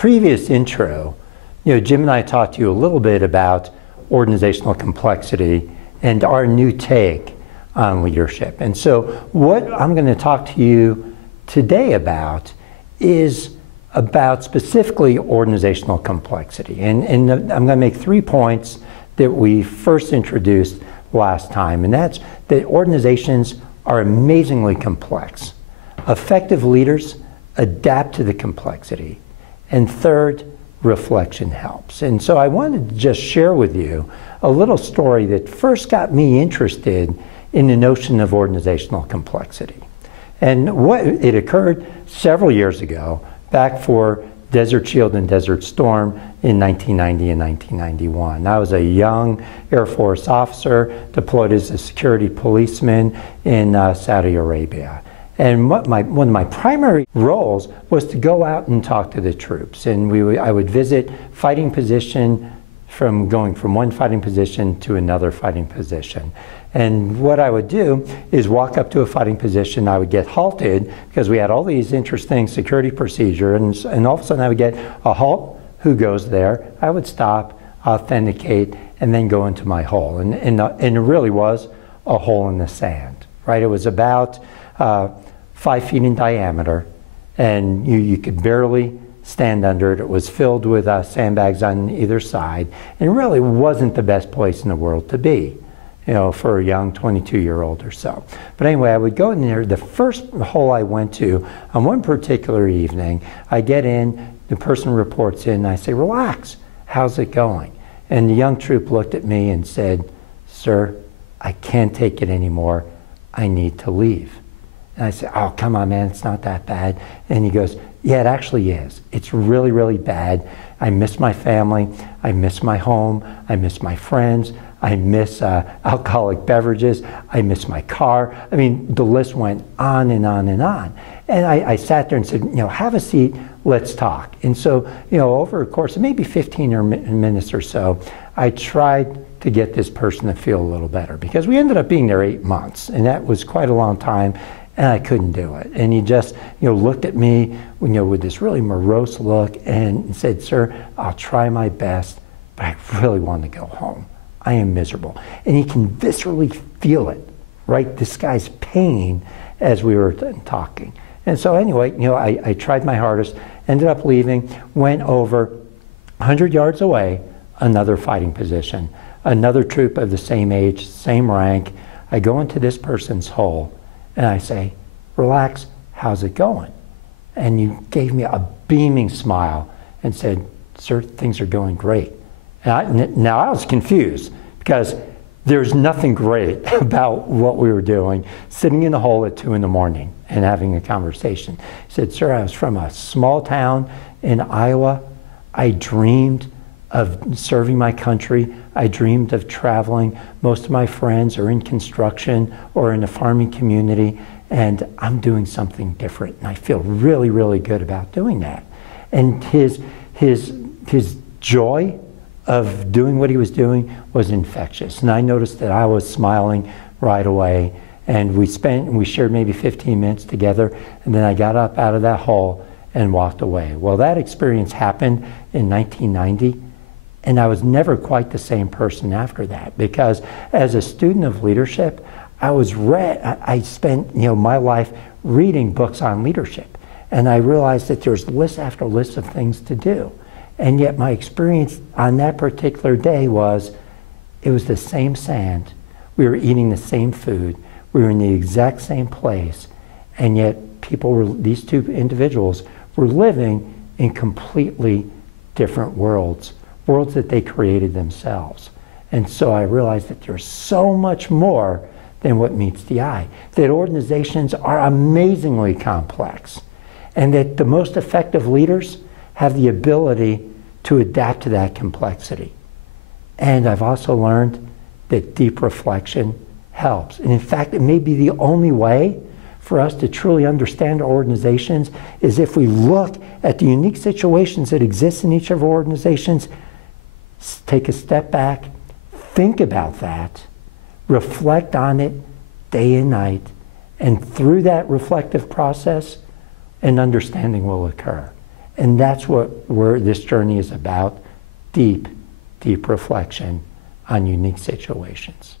previous intro, Jim and I talked to you a little bit about organizational complexity and our new take on leadership. And so what I'm going to talk to you today about is about specifically organizational complexity. And I'm going to make 3 points that we first introduced last time, and that's that organizations are amazingly complex. Effective leaders adapt to the complexity. And third, reflection helps. And so I wanted to just share with you a little story that first got me interested in the notion of organizational complexity. And it occurred several years ago, back for Desert Shield and Desert Storm in 1990 and 1991. I was a young Air Force officer deployed as a security policeman in Saudi Arabia. And one of my primary roles was to go out and talk to the troops. And I would visit fighting position, going from one fighting position to another fighting position. And what I would do is walk up to a fighting position. I would get halted because we had all these interesting security procedures. And all of a sudden I would get a halt. Who goes there? I would stop, authenticate, and then go into my hole. And it really was a hole in the sand, right? It was about 5 feet in diameter, and you could barely stand under it. It was filled with sandbags on either side, and it really wasn't the best place in the world to be, for a young 22-year-old or so. But anyway, I would go in there. The first hole I went to on one particular evening, I get in, the person reports in, and I say, "Relax, how's it going?" And the young troop looked at me and said, "Sir, I can't take it anymore. I need to leave." And I said, "Oh, come on, man, it's not that bad." And he goes, "Yeah, it actually is. It's really, really bad. I miss my family. I miss my home. I miss my friends. I miss alcoholic beverages. I miss my car." I mean, the list went on and on and on. And I sat there and said, "Have a seat. Let's talk." And so, over a course of maybe 15 minutes or so, I tried to get this person to feel a little better, because we ended up being there 8 months, and that was quite a long time. And I couldn't do it. And he just, looked at me, with this really morose look and said, "Sir, I'll try my best, but I really want to go home. I am miserable." And he can viscerally feel it, right? This guy's pain as we were talking. And so anyway, I tried my hardest, ended up leaving, went over 100 yards away, another fighting position, another troop of the same age, same rank. I go into this person's hole, and I say, "Relax, how's it going?" And you gave me a beaming smile and said, "Sir, things are going great." And now I was confused, because there's nothing great about what we were doing, sitting in the hole at 2 in the morning and having a conversation. He said, "Sir, I was from a small town in Iowa. I dreamed of serving my country. I dreamed of traveling. Most of my friends are in construction or in a farming community, and I'm doing something different. And I feel really, really good about doing that." And his joy of doing what he was doing was infectious. And I noticed that I was smiling right away. And we shared maybe 15 minutes together, and then I got up out of that hole and walked away. Well, that experience happened in 1990. And I was never quite the same person after that, because as a student of leadership, I spent my life reading books on leadership, and I realized that there's list after list of things to do. And yet my experience on that particular day was, it was the same sand. We were eating the same food. We were in the exact same place, and yet these two individuals were living in completely different worlds that they created themselves. And so I realized that there's so much more than what meets the eye, that organizations are amazingly complex, and that the most effective leaders have the ability to adapt to that complexity. And I've also learned that deep reflection helps. And in fact, it may be the only way for us to truly understand our organizations is if we look at the unique situations that exist in each of our organizations, take a step back, think about that, reflect on it day and night, and through that reflective process, an understanding will occur. And that's where this journey is about, deep, deep reflection on unique situations.